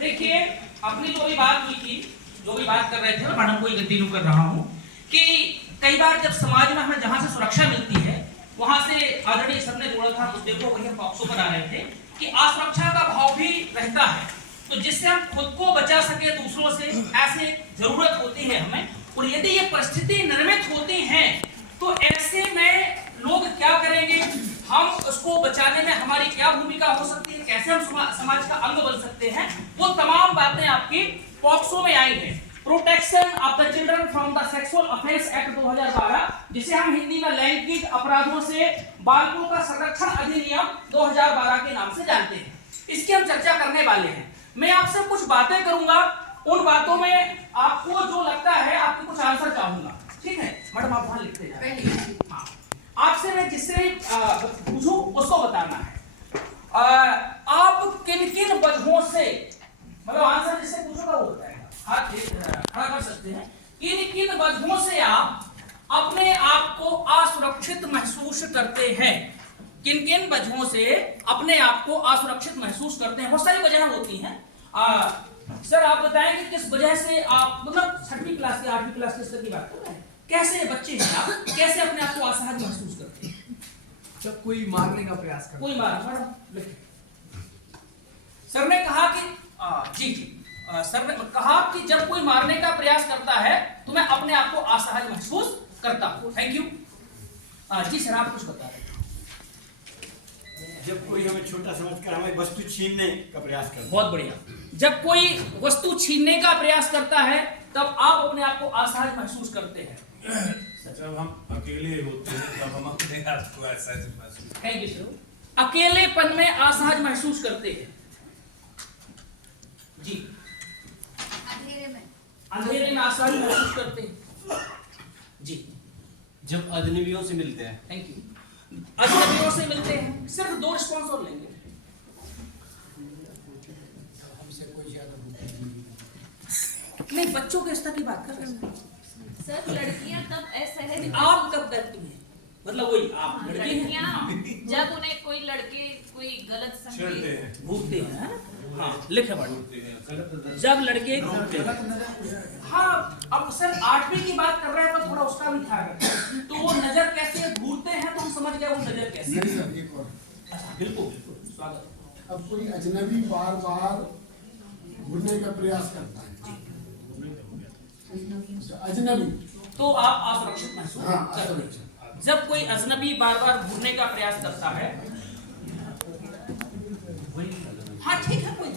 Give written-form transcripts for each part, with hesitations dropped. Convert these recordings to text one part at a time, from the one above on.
देखिए अपनी जो भी बात हुई थी, जो भी बात कर रहे थे, मैडम को ही कंटिन्यू कर रहा हूँ कि कई बार जब समाज में हमें जहाँ से सुरक्षा मिलती है वहां से आदरणीय सर ने जोड़ा था मुद्दे को, वही हम पॉक्सो पर आ रहे थे कि असुरक्षा का भाव भी रहता है, तो जिससे हम खुद को बचा सके दूसरों से, ऐसे जरूरत होती है हमें। और यदि ये परिस्थिति निर्मित होती है तो ऐसे में लोग क्या करेंगे, हम उसको बचाने में हमारी क्या भूमिका हो सकती है, कैसे हम समाज का अंग बन सकते हैं, वो तमाम बातें आपकी पॉक्सो में आई हैं। Protection of the children from the sexual offence act 2012, जिसे हम हिंदी में लैंगिक अपराधों से बालकों का संरक्षण अधिनियम 2012 के नाम से जानते हैं, इसकी हम चर्चा करने वाले हैं। मैं आपसे कुछ बातें करूंगा, उन बातों में आपको जो लगता है आपके कुछ आंसर चाहूंगा, ठीक है मैडम? आप वहां लिखते जाइए। हाँ, आपसे मैं जिससे पूछूं उसको बताना है। आप किन किन वजहों से, मतलब आंसर जिससे पूछूंगा वो बताएगा, हाथ खड़ा कर सकते हैं। किन किन वजहों से आप अपने आप को असुरक्षित महसूस करते हैं? किन किन वजहों से अपने आप को असुरक्षित महसूस करते हैं? बहुत सारी वजह होती हैं। सर आप बताएं कि किस वजह से आप, मतलब 6वीं क्लास या 8वीं क्लास के स्तर की बात कर रहे हैं, कैसे बच्चे हैं आप, कैसे अपने आप को असहज महसूस करते हैं? जब कोई मारने का प्रयास करता है। कोई मार, सर ने कहा कि जी सर ने कहा कि जब कोई मारने का प्रयास करता है तो मैं अपने आप को असहज महसूस करता हूं। Thank you. जी सर आप कुछ बता रहे हैं। जब कोई हमें छोटा समझकर हमें वस्तु छीनने का प्रयास करता है। बहुत बढ़िया। जब कोई वस्तु छीनने का प्रयास करता है तब आप अपने आप को असहज महसूस करते हैं। जब हम अकेले होते हैं तब हम अपने आप को असहज महसूस। Thank you sir. अकेलेपन में असहज महसूस करते हैं। जी अंधेरे में असहज महसूस करते हैं। जी जब अजनबियों से मिलते हैं। Thank you. अजनबियों से मिलते हैं। सिर्फ 2 रिस्पॉन्स और लेंगे। नहीं, बच्चों के स्तर की बात कर रहे हैं सर। लड़कियां तब असहज, आप कब करती हैं? मतलब वही आप लड़की हैं। जब उन्हें कोई लड़के कोई गलत संकेत घूरते हैं। हाँ लिखे पढ़ो। जब लड़के घूरते हैं। हाँ अब सर 8वीं की बात कर रहे हैं तो थोड़ा उसका भी ख्याल रखें। तो वो नजर कैसे घूरते हैं तो हम समझ गए वो नजर कैसे। नहीं सर एक और। बिल्कुल बिल्कुल स्वागत। अब कोई अजनबी बार बार घूरने का प्रयास करता है, अजनबी, तो आप असुरक्षित महसूस करते हैं। जब कोई अजनबी बार बार घूरने का प्रयास करता है। हाँ ठीक है, कोई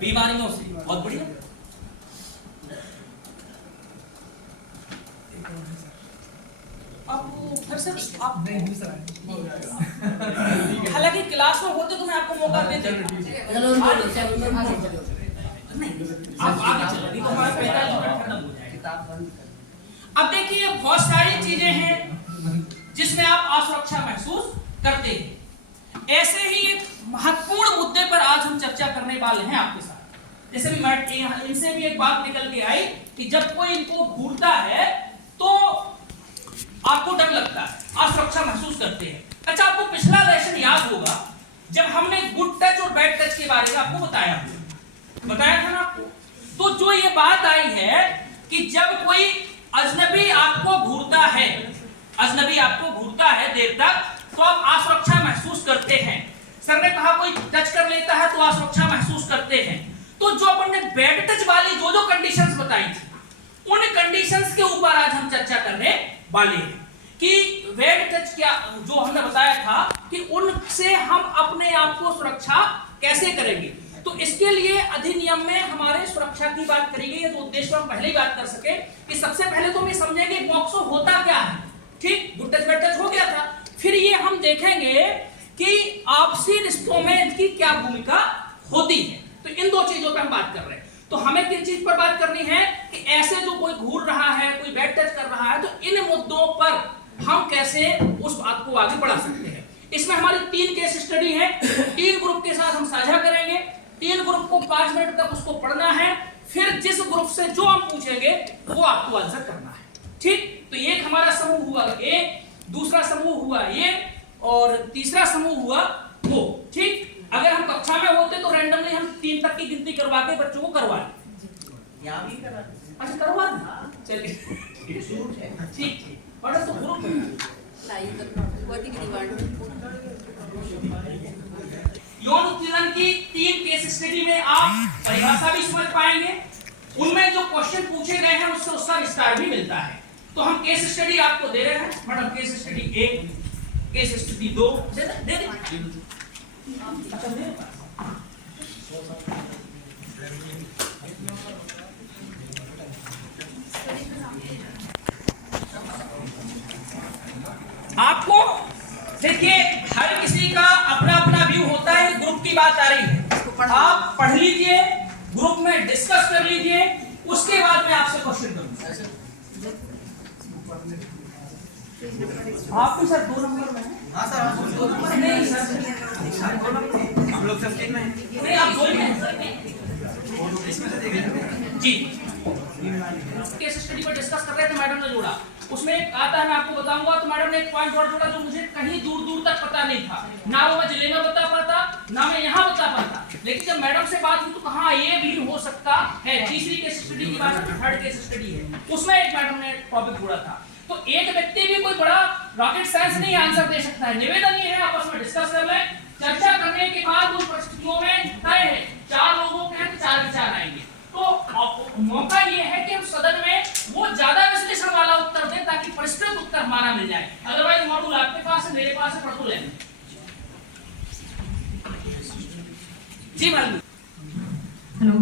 बीमारियों से। बहुत बढ़िया। अब फिर से आप नहीं सर, हालांकि क्लास में होते तो मैं आपको मौका देते। आप आगे चलिए, तो हमारा 45 मिनट खत्म हो जाएगा। अब देखिए बहुत सारी चीजें हैं जिसमें आप असुरक्षा महसूस करते हैं। ऐसे ही एक महत्वपूर्ण मुद्दे पर आज हम चर्चा करने वाले हैं आपके साथ। जैसे भी इनसे भी एक बात निकल के आई कि जब कोई इनको घूरता है तो आपको डर लगता है, असुरक्षा महसूस करते हैं। अच्छा आपको पिछला लेसन याद होगा जब हमने गुड टच और बैड टच के बारे में आपको बताया था ना आपको। तो जो ये बात आई है कि जब कोई अजनबी आपको घूरता है, अजनबी आपको घूरता है देर तक, तो आप असुरक्षा महसूस करते हैं। सर ने कहा कोई टच कर लेता है तो असुरक्षा महसूस करते हैं। तो जो अपन ने बैड टच वाली जो कंडीशंस बताई थी उन कंडीशंस के ऊपर आज हम चर्चा करने वाले हैं कि बैड टच क्या, जो हमने बताया था कि उनसे हम अपने आप को सुरक्षा कैसे करेंगे। तो इसके लिए अधिनियम में हमारे सुरक्षा की बात करी गई है। तो उद्देश्य हम पहले ही बात कर सके कि सबसे पहले तो हम ये समझेंगे पॉक्सो होता क्या है। ठीक, गुड टच बैड टच हो गया था। फिर ये हम देखेंगे कि आपसी रिश्तों में इनकी क्या भूमिका होती है। तो इन 2 चीजों पर हम बात कर रहे हैं। तो हमें किन चीज पर बात करनी है कि ऐसे जो कोई घूर रहा है, कोई बैड टच कर रहा है, तो इन मुद्दों पर हम कैसे उस बात को आगे बढ़ा सकते हैं। इसमें हमारी 3 केस स्टडी है। 3 ग्रुप के साथ हम साझा करेंगे। 3 ग्रुप को 5 मिनट तक उसको पढ़ना है। फिर जिस ग्रुप से जो हम पूछेंगे वो आपको आंसर करना है। ठीक, तो एक हमारा समूह हुआ ए, दूसरा समूह हुआ ये, और तीसरा समूह हुआ वो। ठीक, अगर हम कक्षा में होते तो रैंडमली हम 3 तक की गिनती करवा के बच्चों को करवा लें। अच्छा करवा दें, चलिए ठीक और तो ग्रुप यौन उत्पीड़न की 3 केस स्टडी में आप परिभाषा भी समझ पाएंगे, उनमें जो क्वेश्चन पूछे गए हैं उससे उसका विस्तार भी मिलता है। तो हम केस स्टडी आपको दे रहे हैं, madam case study 1, case study 2 दे दे। अच्छा मेरे पास आपको देखिए हर किसी का अपना अपना व्यू होता है, ग्रुप की बात आ रही है, आप पढ़ लीजिए, ग्रुप में डिस्कस कर लीजिए, उसके बाद मैं आपसे क्वेश्चन करूंगा। आप भी सर 2 नंबर में? हाँ सर, 2 नंबर नहीं सर, हम लोग सब तीन में हैं। नहीं आप 2 में जी। केस स्टडी पर डिस्कस कर रहे थे, मैडम ने जोड़ा, उसमें एक आता है, मैं आपको बताऊंगा। तो मैडम ने एक पॉइंट और जोड़ा जो मुझे कहीं दूर दूर तक पता नहीं था, ना वो मैं जिले में बता पाता, ना मैं यहाँ बता पाता, लेकिन जब मैडम से बात की तो कहा ये भी हो सकता है। तीसरी केस स्टडी की बात है, 3rd केस स्टडी है, उसमें एक मैडम ने टॉपिक जोड़ा था। तो एक व्यक्ति भी कोई बड़ा रॉकेट साइंस नहीं आंसर दे सकता है। निवेदन ये है आपस में डिस्कस कर लें, चर्चा करने के बाद उन परिस्थितियों में तय है 4 लोगों के हैं तो 4 विचार आएंगे। तो मौका ये है कि हम सदन में वो ज्यादा विश्लेषण वाला उत्तर दें ताकि परिष्कृत उत्तर हमारा मिल जाए। अदरवाइज मॉड्यूल आपके पास है, मेरे पास है, पढ़ तो लें। जी madam. Hello,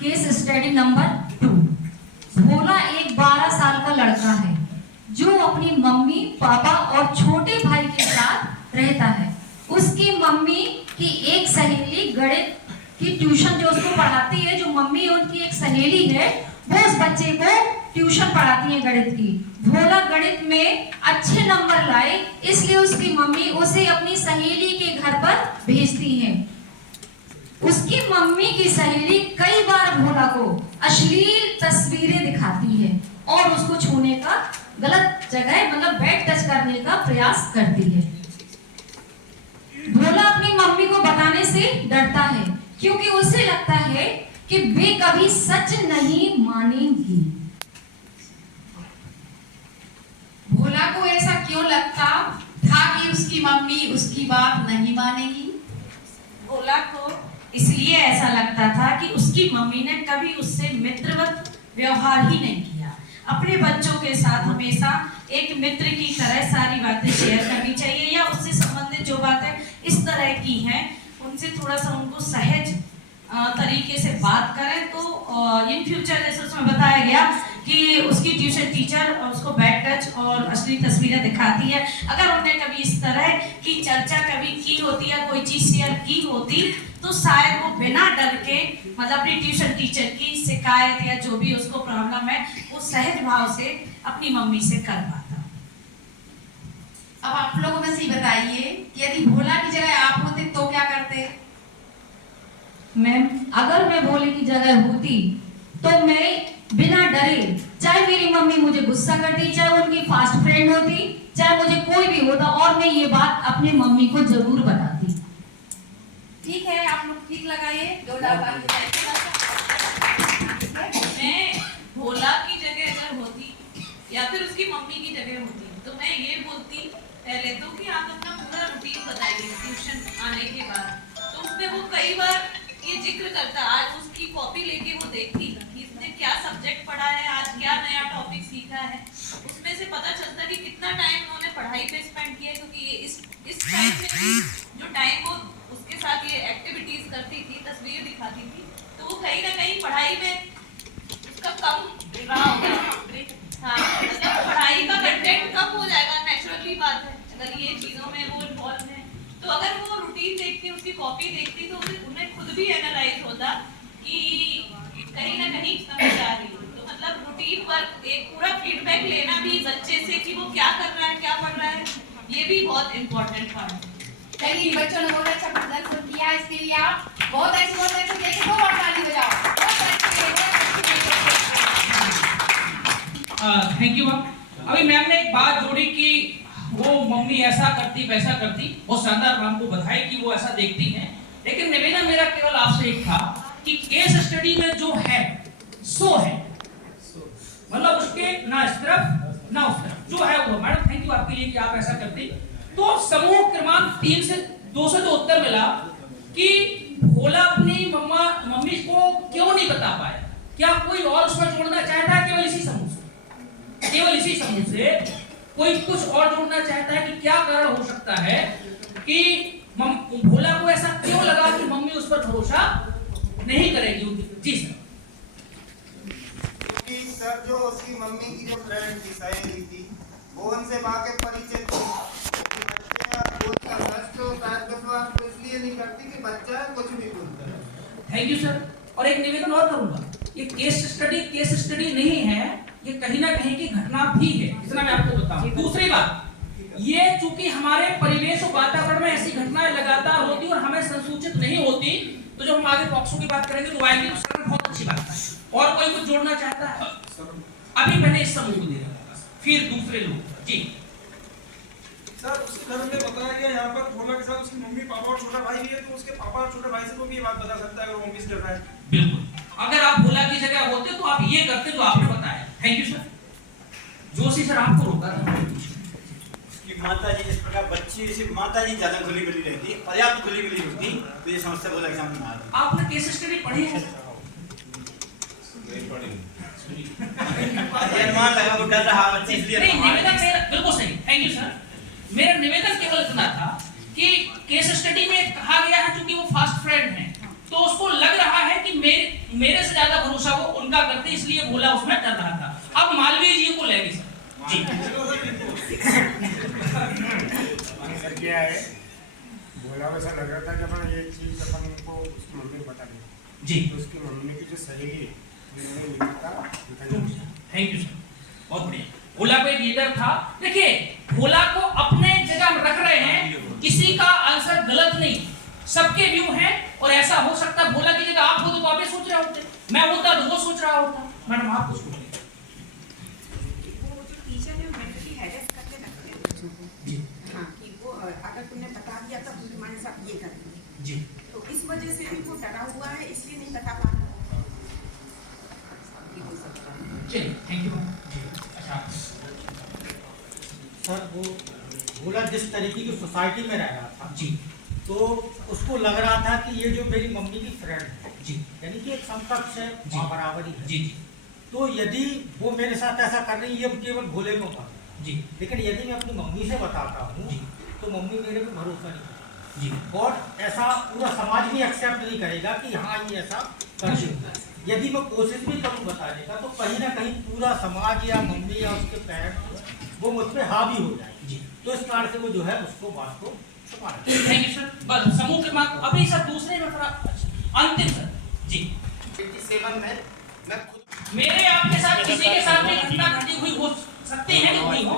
case study number 2। Bhola एक 12 साल का लड़का है जो अपनी मम्मी, पापा और छोटे भाई के साथ रहता है। उसकी मम्मी की एक सहेली गणित की ट्यूशन जो उसको पढ़ाती है, जो मम्मी उनकी एक सहेली है, वो उस बच्चे को ट्यूशन पढ़ाती है गणित की। भोला गणित में अच्छे नंबर लाए, इसलिए उसकी मम्मी उसे अपनी सहेली के घर पर भेजती है। उसकी मम्मी की सहेली कई बार भोला को अश्लील तस्वीरें दिखाती है और उसको छूने का, गलत जगह मतलब बैड टच करने का प्रयास करती है। भोला अपनी मम्मी को बताने से डरता है क्योंकि उसे लगता है कि वे कभी सच नहीं मानेंगी। भोला को ऐसा क्यों लगता था कि उसकी मम्मी उसकी बात नहीं मानेगी? भोला को इसलिए ऐसा लगता था कि उसकी मम्मी ने कभी उससे मित्रवत व्यवहार ही नहीं किया। अपने बच्चों के साथ हमेशा एक मित्र की तरह सारी बातें शेयर करनी चाहिए, या उससे संबंधित जो बातें इस तरह की हैं उनसे थोड़ा सा उनको सहज तरीके से बात करें। तो इन फ्यूचर जैसे उसमें बताया गया कि उसकी ट्यूशन टीचर उसको बैड टच और अश्लील तस्वीरें दिखाती है। अगर उन्होंने कभी इस तरह की चर्चा कभी की होती या कोई चीज शेयर की होती तो शायद वो बिना डर के मतलब अपनी ट्यूशन टीचर की शिकायत या जो भी उसको प्रॉब्लम है वो सहज भाव से अपनी मम्मी से कर पाता। अब आप लोगों में से बताइए कि यदि भोला की जगह आप होते तो क्या करते? मैम, अगर मैं भोले की जगह होती तो मैं बिना डरे, चाहे मेरी मम्मी मुझे गुस्सा करती, चाहे उनकी फास्ट फ्रेंड होती, चाहे मुझे कोई भी होता, और मैं ये बात अपनी मम्मी को जरूर बताती। ठीक है, आप लोग ठीक लगाइए। 2 डाल। मैं भोला की जगह अगर होती या फिर उसकी मम्मी की जगह होती तो मैं ये बोलती पहले तो कि आप अपना पूरा रूटीन बताइए ट्यूशन आने के बाद। तो उसमें वो कई बार ये जिक्र करता, आज उसकी कॉपी लेके वो देखती कि इसने क्या सब्जेक्ट पढ़ा है, आज क्या नया टॉपिक सीखा है। उसमें से पता चलता कि कितना टाइम उन्होंने पढ़ाई पे स्पेंड किया है, क्योंकि ये इस टाइम में भी जो टाइम वो उसके साथ ये एक्टिविटीज करती थी, तस्वीर दिखाती थी, तो वो कहीं ना कहीं पढ़ाई में उसका कम रहा होगा। हाँ, मतलब पढ़ाई का कंटेंट कम हो जाएगा, नेचुरली बात है। अगर ये चीजों में वो इन्वॉल्व है तो अगर वो रूटीन देखती, उसकी कॉपी देखती तो उन्हें खुद भी एनालाइज होता कि कहीं ना कहीं समझ आ रही है। तो मतलब रूटीन वर्क, एक पूरा फीडबैक लेना भी बच्चे से कि वो क्या कर रहा है, क्या पढ़ रहा है, ये भी बहुत इंपॉर्टेंट पार्ट है। चलिए, बच्चों ने बहुत अच्छा प्रदर्शन किया, इसके लिए आप बहुत अच्छे देखिए। 2 बार ताली बजाओ। Thank you ma'am. अभी मैम ने एक बात जोड़ी कि वो मम्मी ऐसा करती वैसा करती, बहुत शानदार, हमको बधाई कि वो ऐसा देखती हैं। लेकिन निवेदन मेरा केवल आपसे एक था कि केस स्टडी में जो है सो है, मतलब उसके ना इस तरफ ना उस तरफ, जो है वो। मैडम थैंक यू आपके लिए कि आप ऐसा करती। तो समूह क्रमांक 2 से जो उत्तर मिला कि भोला अपनी मम्मी को क्यों नहीं बता पाया, क्या कोई और उसमें जोड़ना चाहता है? केवल इसी समूह से कोई कुछ और जोड़ना चाहता है कि क्या कारण हो सकता है कि भोला को ऐसा क्यों लगा कि मम्मी उस पर भरोसा नहीं करेगी? जी सर। क्योंकि सर जो उसकी मम्मी की जो फ्रेंड थी, सहेली थी, वो उनसे वाकिफ परिचित थी। तो शायद विश्वास तो इसलिए नहीं करती कि बच्चा कुछ भी बोलता है। Thank you sir. और एक निवेदन और करूंगा, ये केस स्टडी नहीं है, ये कहीं ना कहीं की घटना भी है, इतना मैं आपको बताऊं। दूसरी बात, ये चूंकि हमारे परिवेश और वातावरण में ऐसी घटनाएं लगातार होती और हमें संसूचित नहीं होती, तो जब हम आगे पॉक्सो की बात करेंगे तो आएगी, तो सर बहुत अच्छी बात है। और कोई कुछ जोड़ना चाहता है? अभी मैंने इस समूह को दे रहा, फिर दूसरे लोग। जी सर, उसके घर में बताया गया यहाँ पर भोला के साथ उसकी मम्मी पापा और छोटा भाई भी है, तो उसके पापा और छोटे भाई से को भी ये बात बता सकता है अगर वो मम्मी से डर रहा है। बिल्कुल, अगर आप भोला की जगह होते तो आप ये करते जो आपने बताया। Thank you sir. Joshi sir आपको रोका था कि माता जी इस प्रकार बच्ची से माता जी ज्यादा खुली मिली रहती, पर्याप्त खुली मिली होती तो ये समस्या भोला के सामने आ रही। आपने केस स्टडी पढ़ी है? अनुमान लगा वो डर रहा बच्चे इसलिए। नहीं, निवेदन मेरा बिल्कुल सही। Thank you sir. मेरा निवेदन केवल इतना था कि केस स्टडी में कहा गया है क्योंकि वो फास्ट फ्रेंड हैं, तो उसको लग रहा है कि मेरे से ज्यादा भरोसा वो उनका करते, इसलिए भोला उसमें डर रहा था। अब मालवीय जी को लेगी सर। जी सर क्या है, भोला को ऐसा लग रहा था कि अपन ये चीज अपन को उसकी मम्मी को बता दें। जी, तो उसकी मम्मी की जो सहेली है उन्होंने लिखा। थैंक यू सर, बहुत बढ़िया। भोला कोई लीडर था। देखिए, भोला को अपने जगह रख रहे हैं, किसी का आंसर गलत नहीं, सबके व्यू हैं। और ऐसा हो सकता है भोला की जगह आप हो तो आप सोच रहे होते, मैं होता तो वो सोच रहा होता। मैडम आप कुछ बोलिए। वो जो टीचर है मेंटली हेडेक करके रखते हैं, हाँ, कि वो अगर तुमने बता दिया तो तुम्हारे साथ ये कर देंगे जी, तो इस वजह से भी वो डरा हुआ है, इसलिए नहीं बता पा रहा। चलिए थैंक यू। अच्छा सर, वो भोला जिस तरीके की सोसाइटी में रह रहा था जी, तो उसको लग रहा था कि ये जो मेरी मम्मी की फ्रेंड है जी, यानी कि एक समकक्ष है, बराबरी है जी जी, तो यदि वो मेरे साथ ऐसा कर रही है, ये केवल भोले को कर जी, लेकिन यदि मैं अपनी मम्मी से बताता हूँ तो मम्मी मेरे पे भरोसा नहीं करती जी, और ऐसा पूरा समाज भी एक्सेप्ट नहीं करेगा कि हाँ ये ऐसा कर सकता है। यदि मैं कोशिश भी करूँ बताने का तो कहीं ना कहीं पूरा समाज या मम्मी या उसके पेरेंट्स वो मुझ पर हावी हो जाए जी, तो इस कारण से वो जो है उसको बात को छुपा रहे हैं। Thank you sir. बस समूह के मार्ग अभी सर दूसरे में थोड़ा अंतिम सर जी। 87 में मैं खुद मेरे आपके साथ किसी के साथ भी घटना घटी हुई हो सकती है कि नहीं हो,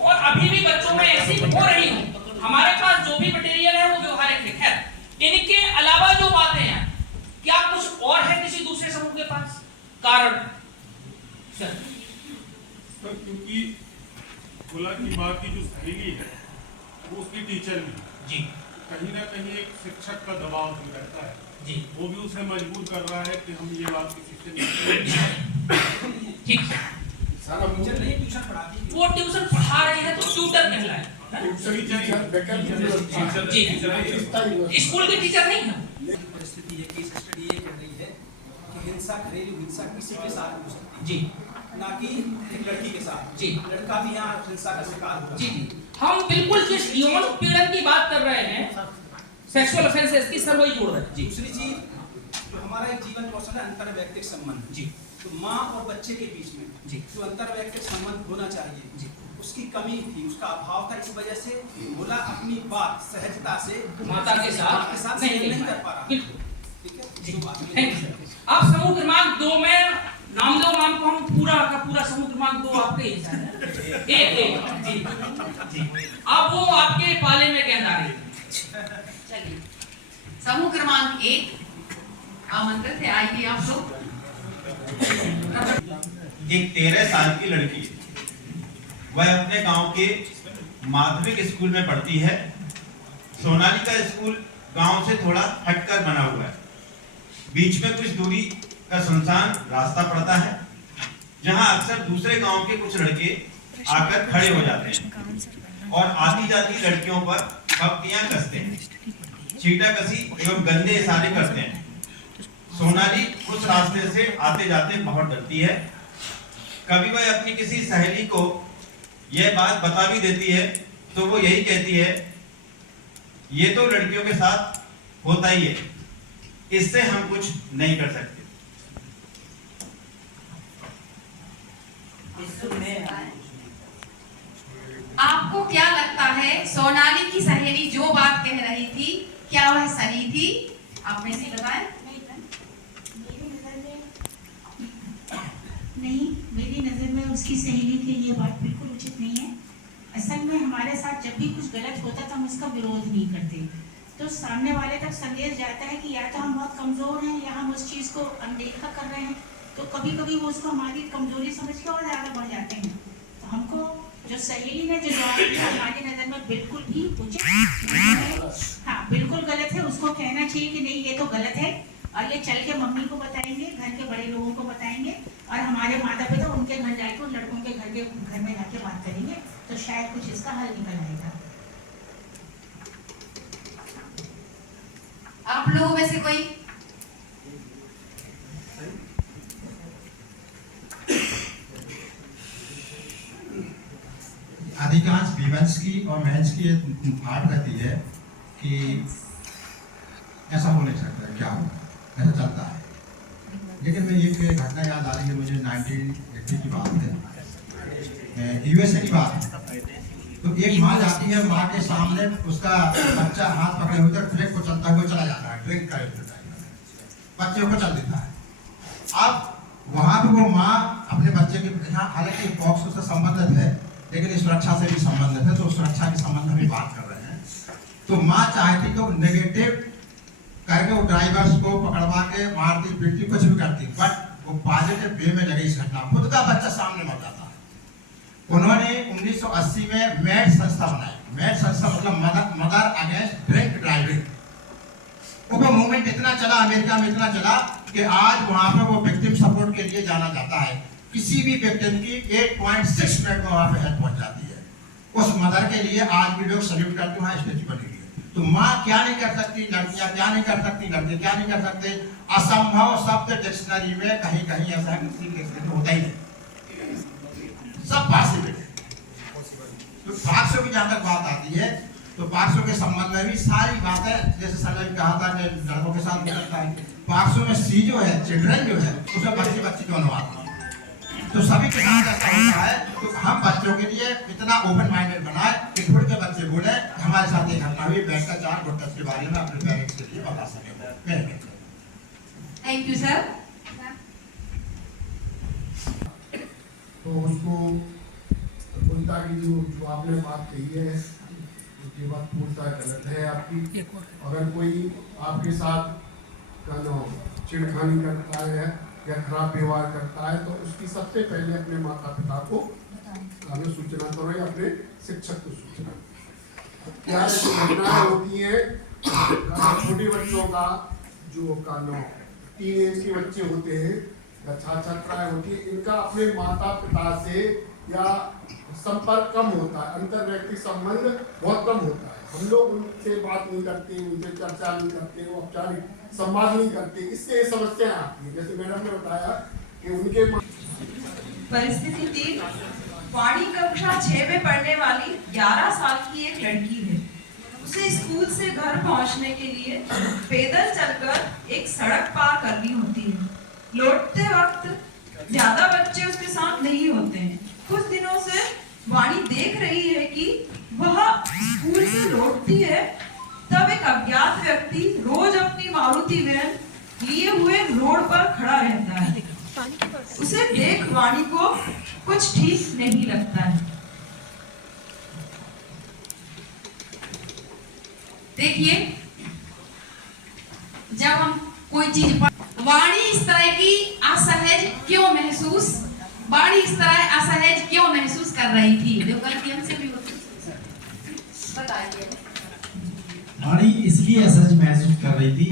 और अभी भी बच्चों में ऐसी हो रही हो। हमारे पास जो भी मटेरियल है वो व्यवहारिक है। खैर इनके अलावा जो बातें हैं, क्या कुछ और है किसी दूसरे समूह के पास कारण? सर क्योंकि भोला की माँ की जो सहेली है वो उसकी टीचर भी जी, कहीं ना कहीं एक शिक्षक का दबाव भी रहता है जी, वो भी उसे मजबूर कर रहा है कि हम ये बात किसी से नहीं। ठीक, सारा टीचर नहीं ट्यूशन पढ़ाती, वो ट्यूशन पढ़ा रही है तो ट्यूटर कहलाए। जी, स्कूल के टीचर नहीं है। परिस्थिति है, केस स्टडी ये कह रही है कि हिंसा, घरेलू हिंसा किसी के साथ हो सकती है, जी, ना कि एक लड़की के साथ। जी, लड़का भी यहाँ हिंसा का शिकार होगा। जी जी, हम बिल्कुल जिस यौन उत्पीड़न की बात कर रहे हैं, सेक्सुअल ऑफेंसेस की, सर वही जोड़ रहे हैं। जी, दूसरी चीज जो हमारा एक जीवन कौशल है अंतर वैयक्तिक संबंध, जी, तो माँ और बच्चे के बीच में जी, जो अंतर वैयक्तिक संबंध होना चाहिए, जी, उसकी कमी थी, उसका अभाव था। इस वजह से भोला अपनी बात सहजता से माता के साथ नहीं कर पा रहा। बिल्कुल ठीक है जी, तो बात थैंक यू सर। आप समूह क्रमांक 2 में नामदेव नाम को हम पूरा का पूरा समूह क्रमांक 2 आपके हिस्सा है। एक जी जी, अब वो आपके पाले में कहना रही है। चलिए, समूह क्रमांक 1 आमंत्रित है, आइए आप लोग। एक 13 साल की लड़की, वह अपने गांव के माध्यमिक स्कूल में पढ़ती है। सोनाली का स्कूल गांव से थोड़ा हटकर बना हुआ है। बीच में कुछ दूरी का सुनसान रास्ता पड़ता है, जहां अक्सर दूसरे गांव के कुछ लड़के आकर खड़े हो जाते हैं और आती जाती लड़कियों पर पपटियां कसते हैं, छींटाकसी एवं गंदे इशारे करते हैं। सोनाली उस रास्ते से आते जाते बहुत डरती है। कभी वह अपनी किसी सहेली को यह बात बता भी देती है तो वो यही कहती है, ये तो लड़कियों के साथ होता ही है, इससे हम कुछ नहीं कर सकते। आपको क्या लगता है सोनाली की सहेली जो बात कह रही थी क्या वह सही थी? आप में से बताएं। नहीं, मेरी नज़र में उसकी सहेली के लिए बात बिल्कुल उचित नहीं है। असल में हमारे साथ जब भी कुछ गलत होता है तो हम उसका विरोध नहीं करते, तो सामने वाले तक संदेश जाता है कि या तो हम बहुत कमज़ोर हैं या हम उस चीज़ को अनदेखा कर रहे हैं, तो कभी कभी वो उसको हमारी कमज़ोरी समझ के और ज़्यादा बढ़ जाते हैं। तो हमको जो सहेली ने जो जवाब दिया हमारी नज़र में बिल्कुल भी उचित नहीं है। हाँ, बिल्कुल गलत है। उसको कहना चाहिए कि नहीं ये तो गलत है, और ये चल के मम्मी को बताएंगे, घर के बड़े लोगों को बताएंगे, और हमारे माता पिता उनके घर जाके उन लड़कों के घर में जाके बात करेंगे, तो शायद कुछ इसका हल निकल आएगा। आप लोगों में से कोई? अधिकांश वीमेंस की और मेंस की बात रहती है कि ऐसा हो नहीं सकता, क्या होगा, ऐसा चलता है। लेकिन मैं एक घटना याद आ रही है मुझे, 1980 की बात है, यूएसए की बात है। तो एक माँ जाती है, माँ के सामने उसका बच्चा हाथ पकड़े हुए ट्रक को चलता हुआ चला जाता है, ड्रिंक करे बच्चे को चल देता है। अब वहाँ पे वो माँ अपने बच्चे के यहाँ, हालांकि बॉक्स उससे संबंधित है लेकिन सुरक्षा से भी संबंधित है, तो सुरक्षा के संबंध में बात कर रहे हैं। तो माँ चाहती तो नेगेटिव करके वो ड्राइवर्स को पकड़वा के मारती पीटती कुछ भी करती, बट वो पॉजिटिव वे में लगी इस घटना, खुद का बच्चा सामने मर जाता है। उन्होंने 1980 में मैड संस्था बनाई। मैड संस्था मतलब मदर अगेंस्ट ड्रिंक ड्राइविंग। वो मूवमेंट इतना चला, अमेरिका में इतना चला कि आज वहाँ पर वो विक्टिम सपोर्ट के लिए जाना जाता है। किसी भी विक्टिम की 8.6 मिनट में वहाँ पे हेल्प पहुँच जाती है। उस मदर के लिए आज भी लोग सल्यूट करते हैं, स्टेचू बनी हुई है। तो माँ क्या नहीं कर सकती, लड़कियाँ क्या नहीं कर सकती, लड़के क्या नहीं कर सकते। असंभव शब्द डिक्शनरी में कहीं कहीं ऐसा है, किसी होता ही नहीं, सब पॉसिबल है। तो 500 की जहाँ तक बात आती है, तो 500 के संबंध में भी सारी बातें, जैसे सर ने कहा था कि लड़कों के साथ निकलता है, 500 में सी जो है, चिल्ड्रन जो है, उसमें बच्ची दोनों आते हैं। तो सभी के साथ ऐसा होता है। तो हम बच्चों के लिए इतना ओपन माइंडेड बनाए कि खुद के बच्चे बोले हमारे साथ एक घटना हुई, भ्रष्टाचार गुटखा के बारे में अपने पेरेंट्स के लिए बता सके। Thank you sir. तो उसको पूर्णता की जो आपने बात कही है, ये बात पूर्णता गलत है आपकी। अगर कोई आपके साथ छिड़खानी करता है या खराब व्यवहार करता है, तो उसकी सबसे पहले अपने माता पिता को हमें सूचना करो या अपने शिक्षक को सूचना। क्या घटनाएं होती हैं, छोटे बच्चों का जो टीनेज के बच्चे होते हैं या छात्राएं होती है, इनका अपने माता पिता से या संपर्क कम होता है, अंतर व्यक्तिगत संबंध बहुत कम होता है। हम लोग उनसे बात नहीं करते, उनसे चर्चा नहीं करते, औपचारिक संवाद नहीं करते, इससे समस्याएं आती है। जैसे मैडम ने बताया कि उनके परिस्थिति 3, वाणी कक्षा 6 में पढ़ने वाली 11 साल की एक लड़की है। उसे स्कूल से घर पहुंचने के लिए पैदल चलकर एक सड़क पार करनी होती है। लौटते वक्त ज्यादा बच्चे उसके साथ नहीं होते हैं। कुछ दिनों से वाणी देख रही है कि वह स्कूल से लौटती है, तब एक अज्ञात व्यक्ति रोज अपनी मारुति वैन लिए हुए रोड पर खड़ा रहता है। उसे देख वाणी को कुछ ठीक नहीं लगता है। देखिए, जब हम कोई चीज वाणी इस तरह की असहज क्यों महसूस कर रही थी? जो गलती हमसे भी होती है। वाणी इसलिए असहज महसूस कर रही थी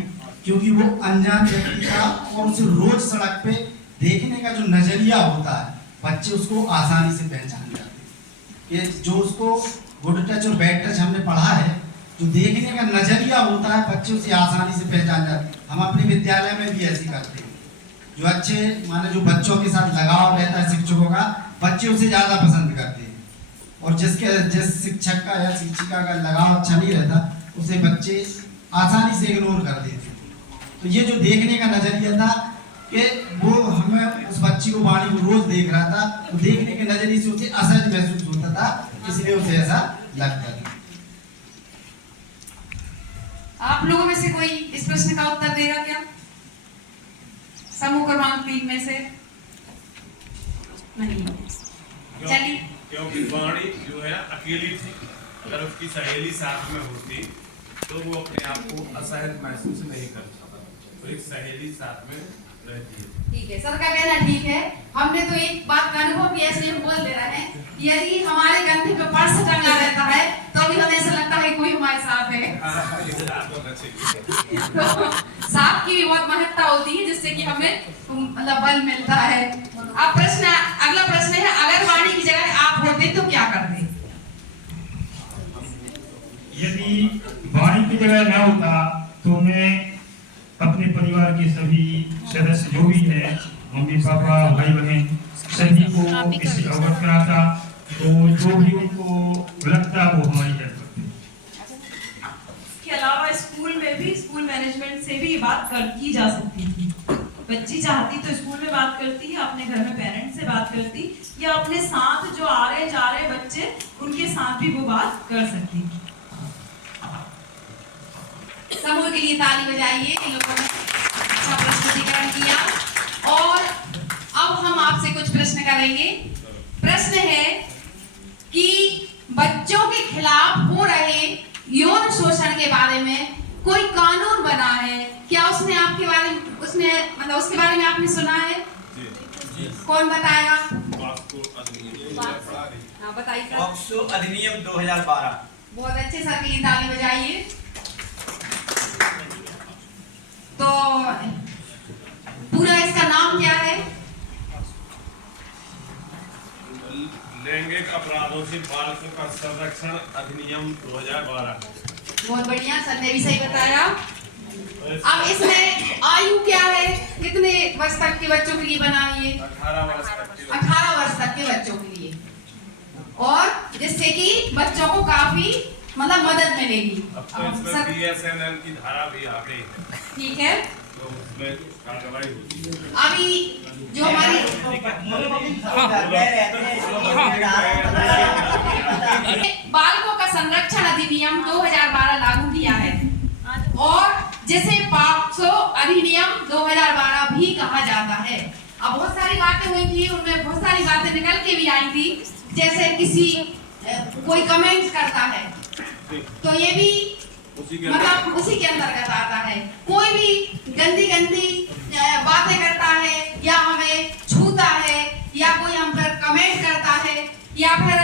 क्योंकि वो अनजान व्यक्ति था और उसे रोज सड़क पे देखने का जो नजरिया होता है बच्चे उसको आसानी से पहचान जाते हैं कि जो उसको गुड टच और बैड टच हमने पढ़ा है, जो देखने का नजरिया होता है बच्चे उसे आसानी से पहचान जाते हैं। हम अपने विद्यालय में भी ऐसी करते हैं, जो अच्छे माने जो बच्चों के साथ लगाव रहता है शिक्षकों का, बच्चे उसे ज़्यादा पसंद करते हैं, और जिस शिक्षक का या शिक्षिका का लगाव अच्छा नहीं रहता उसे बच्चे आसानी से इग्नोर कर देते हैं। तो ये जो देखने का नजरिया था कि वो हमें उस बच्ची को वाणी को रोज देख रहा था, तो देखने के नजरिए से उसे असहज महसूस होता था, इसलिए उसे ऐसा लगता था। आप लोगों में से कोई इस प्रश्न का उत्तर देगा क्या? समूह क्रमांक 3 में से नहीं। चलिए, क्योंकि वाणी जो है अकेली थी, अगर उसकी सहेली साथ में होती तो वो अपने आप को असहज महसूस नहीं कर सकता, तो एक सहेली साथ में रहती है। ठीक है, सर का कहना ठीक है। हमने तो एक बात का अनुभव भी ऐसे बोल दे रहे हैं, यदि हमारे कंधे पे पर्स टंगा रहता है तो भी हमें ऐसा लगता है कोई हमारे साथ है। तो साथ की भी बहुत महत्ता होती है, जिससे कि हमें मतलब बल मिलता है। अब अगला प्रश्न है, अगर वाणी की जगह आप होते तो क्या करते? यदि वाणी की जगह न होता तो मैं अपने परिवार के सभी सदस्य जो भी है, मम्मी पापा भाई बहन सभी को इससे अवगत कराता, तो जो भी उनको लगता वो हमारी हेल्प करते। इसके अलावा स्कूल में भी स्कूल मैनेजमेंट से भी बात की जा सकती थी। बच्ची चाहती तो स्कूल में बात करती, अपने घर में पेरेंट्स से बात करती, या अपने साथ जो आ रहे जा रहे बच्चे उनके साथ भी वो बात कर सकती। समूह के लिए ताली बजाइए, इन लोगों ने अच्छा प्रस्तुतिकरण किया। और अब हम आपसे कुछ प्रश्न करेंगे। प्रश्न है कि बच्चों के खिलाफ हो रहे यौन शोषण के बारे में कोई कानून बना है क्या? उसके बारे में आपने सुना है? कौन बताएगा? बताइए। पॉक्सो अधिनियम 2012। बहुत अच्छे सर के लिए ताली बजाइए। तो पूरा इसका नाम क्या है? लैंगिक अपराधों से बाल का संरक्षण अधिनियम 2012। बहुत बढ़िया, सर ने भी सही बताया। अब इसमें आयु क्या है? कितने वर्ष तक के बच्चों के लिए बना है? 18 वर्ष तक के बच्चों के लिए, और जिससे कि बच्चों को काफी मतलब मदद मिलेगी। अब तो इसमें BSNL की धारा भी आ गई है। ठीक है, तो उसमें कार्रवाई होती है। अभी जो हमारी बालकों का संरक्षण अधिनियम 2012 लागू किया है, और जिसे पॉक्सो अधिनियम 2012 भी कहा जाता है। अब बहुत सारी बातें हुई थी, उनमें बहुत सारी बातें निकल के भी आई थी, जैसे किसी कोई कमेंट करता है तो ये भी मतलब उसी के अंतर्गत आता है। कोई भी गंदी बातें करता है, या हमें छूता है, या कोई हम पर कमेंट करता है, या फिर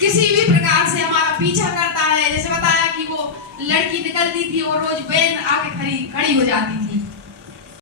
किसी भी प्रकार से हमारा पीछा करता है। जैसे बताया कि वो लड़की निकलती थी और रोज बहन आके खड़ी हो जाती थी,